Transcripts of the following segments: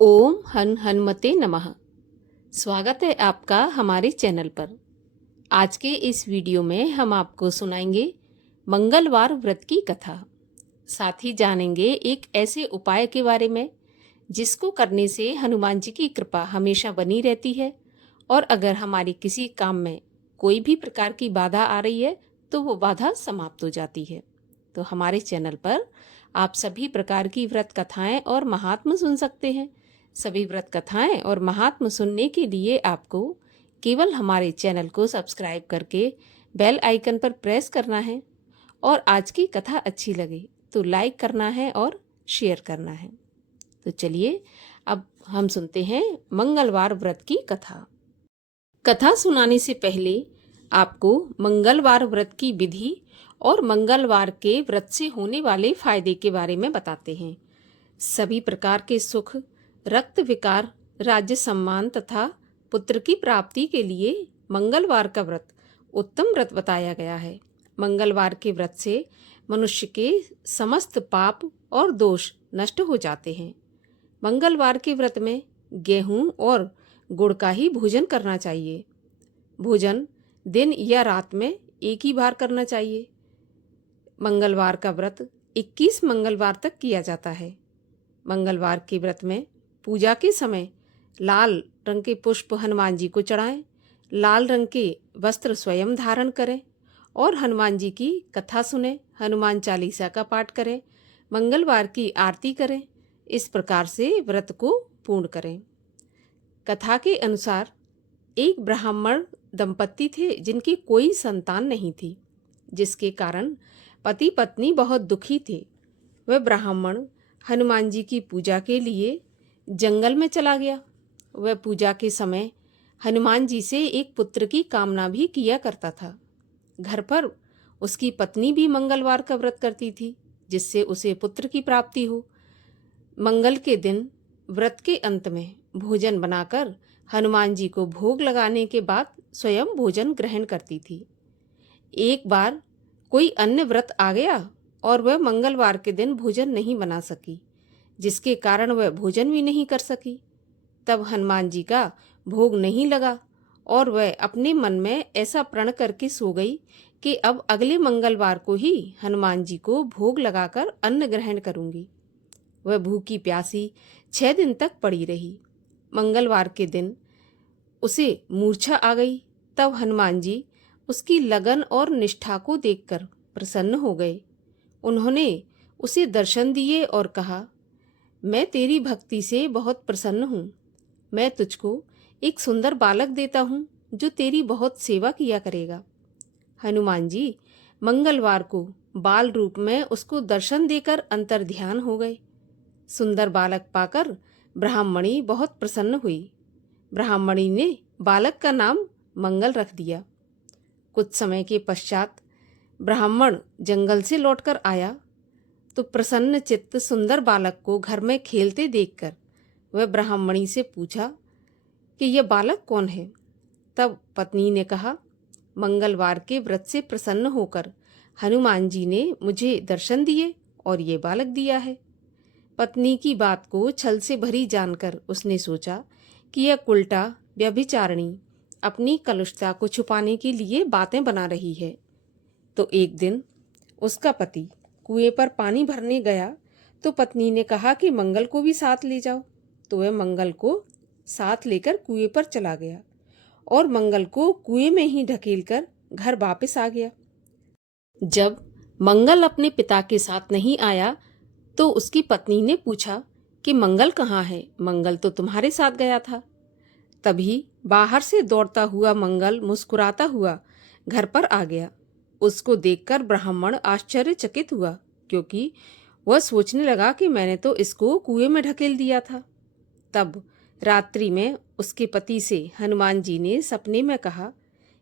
ओम हनुमते नमः। स्वागत है आपका हमारे चैनल पर। आज के इस वीडियो में हम आपको सुनाएंगे मंगलवार व्रत की कथा। साथ ही जानेंगे एक ऐसे उपाय के बारे में जिसको करने से हनुमान जी की कृपा हमेशा बनी रहती है और अगर हमारी किसी काम में कोई भी प्रकार की बाधा आ रही है तो वो बाधा समाप्त हो जाती है। तो हमारे चैनल पर आप सभी प्रकार की व्रत कथाएं और महात्म सुन सकते हैं। सभी व्रत कथाएं और महात्म सुनने के लिए आपको केवल हमारे चैनल को सब्सक्राइब करके बेल आइकन पर प्रेस करना है और आज की कथा अच्छी लगे तो लाइक करना है और शेयर करना है। तो चलिए अब हम सुनते हैं मंगलवार व्रत की कथा। कथा सुनाने से पहले आपको मंगलवार व्रत की विधि और मंगलवार के व्रत से होने वाले फायदे के बारे में बताते हैं। सभी प्रकार के सुख, रक्त विकार, राज्य सम्मान तथा पुत्र की प्राप्ति के लिए मंगलवार का व्रत उत्तम व्रत बताया गया है। मंगलवार के व्रत से मनुष्य के समस्त पाप और दोष नष्ट हो जाते हैं। मंगलवार के व्रत में गेहूं और गुड़ का ही भोजन करना चाहिए। भोजन दिन या रात में एक ही बार करना चाहिए। मंगलवार का व्रत 21 मंगलवार तक किया जाता है। मंगलवार के व्रत में पूजा के समय लाल रंग के पुष्प हनुमान जी को चढ़ाएं, लाल रंग के वस्त्र स्वयं धारण करें और हनुमान जी की कथा सुने, हनुमान चालीसा का पाठ करें, मंगलवार की आरती करें। इस प्रकार से व्रत को पूर्ण करें। कथा के अनुसार एक ब्राह्मण दंपत्ति थे जिनकी कोई संतान नहीं थी, जिसके कारण पति पत्नी बहुत दुखी थे। वह ब्राह्मण हनुमान जी की पूजा के लिए जंगल में चला गया। वह पूजा के समय हनुमान जी से एक पुत्र की कामना भी किया करता था। घर पर उसकी पत्नी भी मंगलवार का व्रत करती थी जिससे उसे पुत्र की प्राप्ति हो। मंगल के दिन व्रत के अंत में भोजन बनाकर हनुमान जी को भोग लगाने के बाद स्वयं भोजन ग्रहण करती थी। एक बार कोई अन्य व्रत आ गया और वह मंगलवार के दिन भोजन नहीं बना सकी, जिसके कारण वह भोजन भी नहीं कर सकी। तब हनुमान जी का भोग नहीं लगा और वह अपने मन में ऐसा प्रण करके सो गई कि अब अगले मंगलवार को ही हनुमान जी को भोग लगाकर अन्न ग्रहण करूंगी। वह भूखी प्यासी 6 दिन तक पड़ी रही। मंगलवार के दिन उसे मूर्छा आ गई। तब हनुमान जी उसकी लगन और निष्ठा को देखकर प्रसन्न हो गए। उन्होंने उसे दर्शन दिए और कहा, मैं तेरी भक्ति से बहुत प्रसन्न हूँ। मैं तुझको एक सुंदर बालक देता हूँ जो तेरी बहुत सेवा किया करेगा। हनुमान जी मंगलवार को बाल रूप में उसको दर्शन देकर अंतर्ध्यान हो गए। सुंदर बालक पाकर ब्राह्मणी बहुत प्रसन्न हुई। ब्राह्मणी ने बालक का नाम मंगल रख दिया। कुछ समय के पश्चात ब्राह्मण जंगल से लौटकर आया तो प्रसन्न चित्त सुंदर बालक को घर में खेलते देखकर वह ब्राह्मणी से पूछा कि यह बालक कौन है। तब पत्नी ने कहा, मंगलवार के व्रत से प्रसन्न होकर हनुमान जी ने मुझे दर्शन दिए और ये बालक दिया है। पत्नी की बात को छल से भरी जानकर उसने सोचा कि यह उल्टा व्यभिचारिणी अपनी कलुषता को छुपाने के लिए बातें बना रही है। तो एक दिन उसका पति कुएं पर पानी भरने गया तो पत्नी ने कहा कि मंगल को भी साथ ले जाओ। तो वह मंगल को साथ लेकर कुएं पर चला गया और मंगल को कुएं में ही ढकेलकर घर वापस आ गया। जब मंगल अपने पिता के साथ नहीं आया तो उसकी पत्नी ने पूछा कि मंगल कहाँ है? मंगल तो तुम्हारे साथ गया था। तभी बाहर से दौड़ता हुआ मंगल मुस्कुराता हुआ घर पर आ गया। उसको देखकर ब्राह्मण आश्चर्यचकित हुआ क्योंकि वह सोचने लगा कि मैंने तो इसको कुएं में ढकेल दिया था। तब रात्रि में उसके पति से हनुमान जी ने सपने में कहा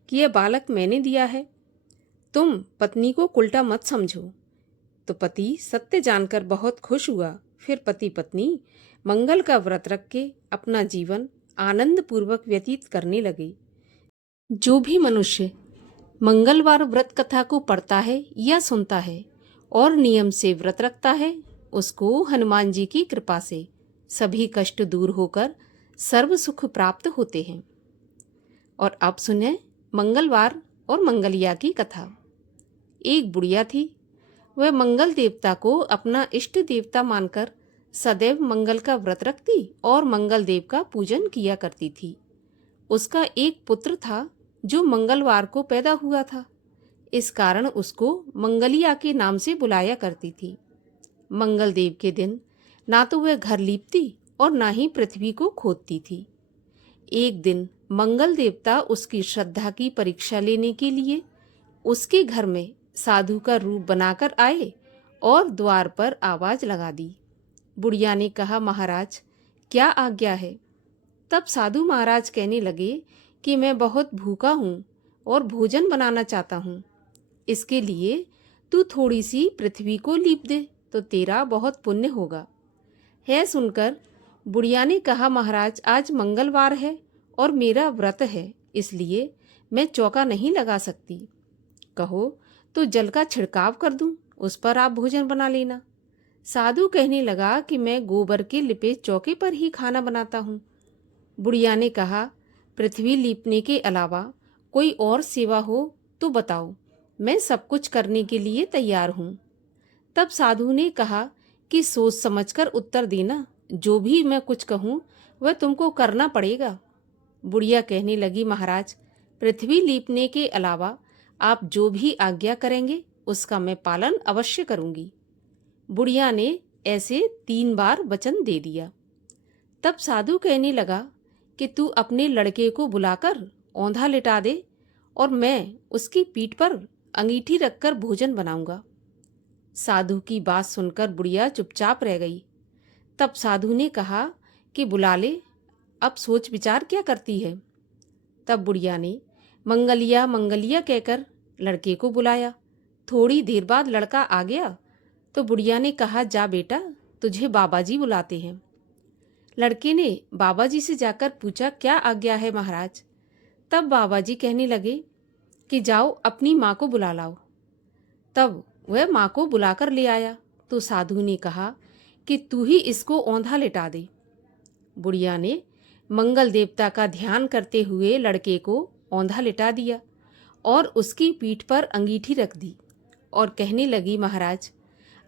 कि यह बालक मैंने दिया है, तुम पत्नी को उल्टा मत समझो। तो पति सत्य जानकर बहुत खुश हुआ। फिर पति पत्नी मंगल का व्रत रख के अपना जीवन आनंद पूर्वक व्यतीत करने लगे। जो भी मनुष्य मंगलवार व्रत कथा को पढ़ता है या सुनता है और नियम से व्रत रखता है, उसको हनुमान जी की कृपा से सभी कष्ट दूर होकर सर्व सुख प्राप्त होते हैं। और अब सुने मंगलवार और मंगलिया की कथा। एक बुढ़िया थी। वह मंगल देवता को अपना इष्ट देवता मानकर सदैव मंगल का व्रत रखती और मंगल देव का पूजन किया करती थी। उसका एक पुत्र था जो मंगलवार को पैदा हुआ था। इस कारण उसको मंगलिया के नाम से बुलाया करती थी। मंगल देव के दिन ना तो वह घर लीपती और ना ही पृथ्वी को खोदती थी। एक दिन मंगल देवता उसकी श्रद्धा की परीक्षा लेने के लिए उसके घर में साधु का रूप बनाकर आए और द्वार पर आवाज लगा दी। बुढ़िया ने कहा, महाराज क्या आज्ञा है? तब साधु महाराज कहने लगे कि मैं बहुत भूखा हूँ और भोजन बनाना चाहता हूँ। इसके लिए तू थोड़ी सी पृथ्वी को लीप दे तो तेरा बहुत पुण्य होगा। है सुनकर बुढ़िया ने कहा, महाराज आज मंगलवार है और मेरा व्रत है, इसलिए मैं चौका नहीं लगा सकती। कहो तो जल का छिड़काव कर दूं, उस पर आप भोजन बना लेना। साधु कहने लगा कि मैं गोबर के लिपे चौके पर ही खाना बनाता हूँ। बुढ़िया ने कहा, पृथ्वी लीपने के अलावा कोई और सेवा हो तो बताओ, मैं सब कुछ करने के लिए तैयार हूँ। तब साधु ने कहा कि सोच समझकर उत्तर देना, जो भी मैं कुछ कहूँ वह तुमको करना पड़ेगा। बुढ़िया कहने लगी, महाराज पृथ्वी लीपने के अलावा आप जो भी आज्ञा करेंगे उसका मैं पालन अवश्य करूंगी। बुढ़िया ने ऐसे 3 बार वचन दे दिया। तब साधु कहने लगा कि तू अपने लड़के को बुलाकर औंधा लिटा दे और मैं उसकी पीठ पर अंगीठी रखकर भोजन बनाऊंगा। साधु की बात सुनकर बुढ़िया चुपचाप रह गई। तब साधु ने कहा कि बुला ले, अब सोच विचार क्या करती है। तब बुढ़िया ने मंगलिया मंगलिया कहकर लड़के को बुलाया। थोड़ी देर बाद लड़का आ गया तो बुढ़िया ने कहा, जा बेटा तुझे बाबा जी बुलाते हैं। लड़के ने बाबा जी से जाकर पूछा, क्या आज्ञा है महाराज? तब बाबा जी कहने लगे कि जाओ अपनी माँ को बुला लाओ। तब वह माँ को बुलाकर ले आया तो साधु ने कहा कि तू ही इसको औंधा लिटा दे। बुढ़िया ने मंगल देवता का ध्यान करते हुए लड़के को औंधा लिटा दिया और उसकी पीठ पर अंगीठी रख दी और कहने लगी, महाराज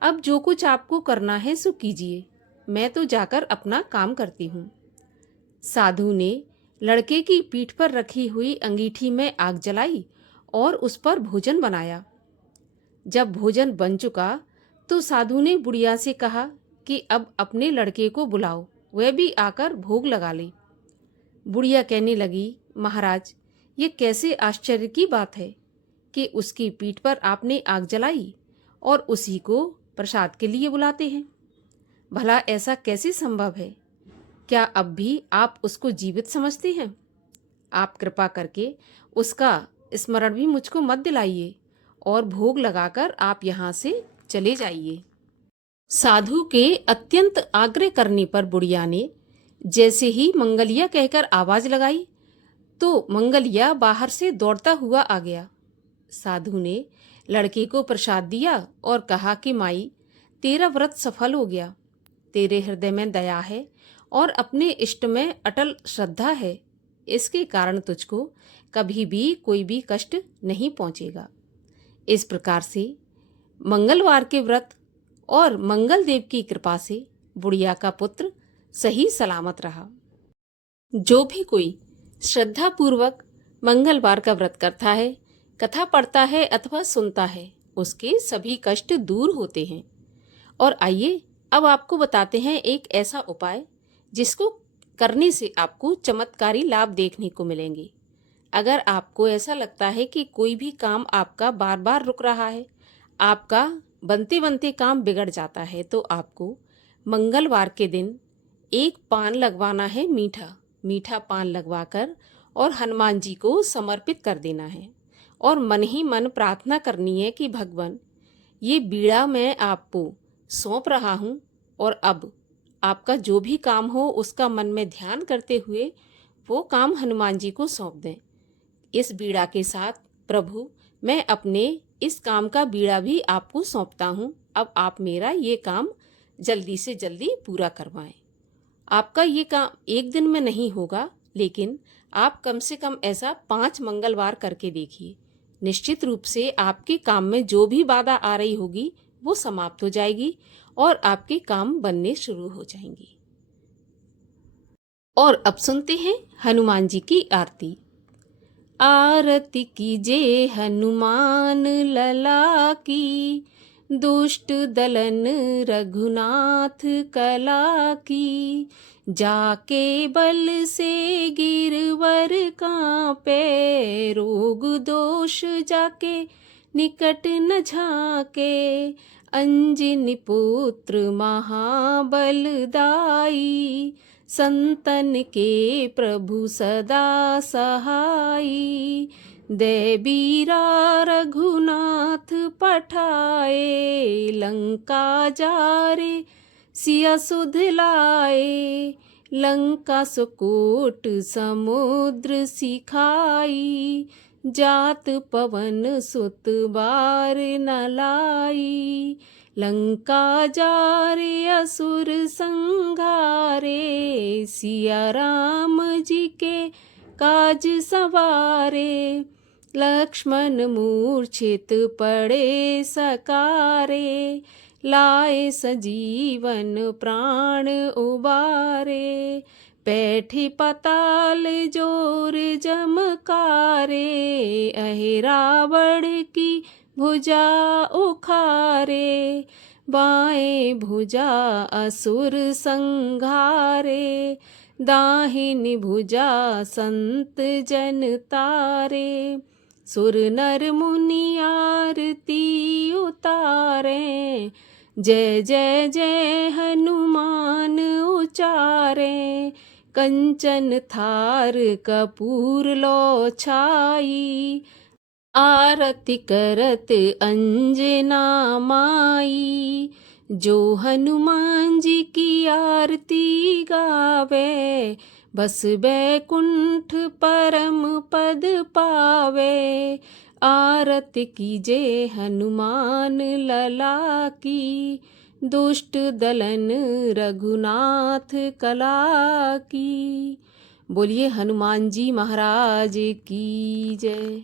अब जो कुछ आपको करना है सो कीजिए, मैं तो जाकर अपना काम करती हूँ। साधु ने लड़के की पीठ पर रखी हुई अंगीठी में आग जलाई और उस पर भोजन बनाया। जब भोजन बन चुका तो साधु ने बुढ़िया से कहा कि अब अपने लड़के को बुलाओ, वह भी आकर भोग लगा ले। बुढ़िया कहने लगी, महाराज ये कैसे आश्चर्य की बात है कि उसकी पीठ पर आपने आग जलाई और उसी को प्रसाद के लिए बुलाते हैं। भला ऐसा कैसे संभव है? क्या अब भी आप उसको जीवित समझते हैं? आप कृपा करके उसका स्मरण भी मुझको मत दिलाइए और भोग लगाकर आप यहाँ से चले जाइए। साधु के अत्यंत आग्रह करने पर बुढ़िया ने जैसे ही मंगलिया कहकर आवाज लगाई तो मंगलिया बाहर से दौड़ता हुआ आ गया। साधु ने लड़के को प्रसाद दिया और कहा कि माई तेरा व्रत सफल हो गया, तेरे हृदय में दया है और अपने इष्ट में अटल श्रद्धा है, इसके कारण तुझको कभी भी कोई भी कष्ट नहीं पहुंचेगा। इस प्रकार से मंगलवार के व्रत और मंगल देव की कृपा से बुढ़िया का पुत्र सही सलामत रहा। जो भी कोई श्रद्धा पूर्वक मंगलवार का व्रत करता है, कथा पढ़ता है अथवा सुनता है, उसके सभी कष्ट दूर होते हैं। और आइए अब आपको बताते हैं एक ऐसा उपाय जिसको करने से आपको चमत्कारी लाभ देखने को मिलेंगे। अगर आपको ऐसा लगता है कि कोई भी काम आपका बार बार रुक रहा है, आपका बनते बनते काम बिगड़ जाता है, तो आपको मंगलवार के दिन एक पान लगवाना है, मीठा पान लगवाकर और हनुमान जी को समर्पित कर देना है और मन ही मन प्रार्थना करनी है कि भगवान ये बीड़ा मैं आपको सौंप रहा हूँ और अब आपका जो भी काम हो उसका मन में ध्यान करते हुए वो काम हनुमान जी को सौंप दें। इस बीड़ा के साथ प्रभु मैं अपने इस काम का बीड़ा भी आपको सौंपता हूँ, अब आप मेरा ये काम जल्दी से जल्दी पूरा करवाएं। आपका ये काम एक दिन में नहीं होगा, लेकिन आप कम से कम ऐसा 5 मंगलवार करके देखिए। निश्चित रूप से आपके काम में जो भी बाधा आ रही होगी वो समाप्त हो जाएगी और आपके काम बनने शुरू हो जाएंगे। और अब सुनते हैं हनुमान जी की आरती। आरती कीजे हनुमान लला की, दुष्ट दलन रघुनाथ कला की। जाके बल से गिरवर कांपे, रोग दोष जाके निकट न झाके। अंजनी पुत्र महाबलदाई, संतन के प्रभु सदा सहाई। दे बीरा रघुनाथ पठाए, लंका जारे सिया सुध लाए। लंका सुकोट समुद्र सिखाई, जात पवन सुत बार न लाई। लंका जारे असुर संघारे, सिया राम जी के काज सवारे। लक्ष्मण मूर्छित पड़े सकारे, लाए सजीवन प्राण उबारे। बैठे पताल जोर जमकारे, अहे रावण की भुजा उखारे। बाएं भुजा असुर संघारे, दाहिनी भुजा संत जन तारे। सुर नर मुनि आरती उतारे, जय जय जय हनुमान उचारे। कंचन थार कपूर लो छाई, आरती करत अंजना माई। जो हनुमान जी की आरती गावे, बस बैकुंठ परम पद पावे। आरती कीजे हनुमान लला की, दुष्ट दलन रघुनाथ कला की। बोलिए हनुमान जी महाराज की जय।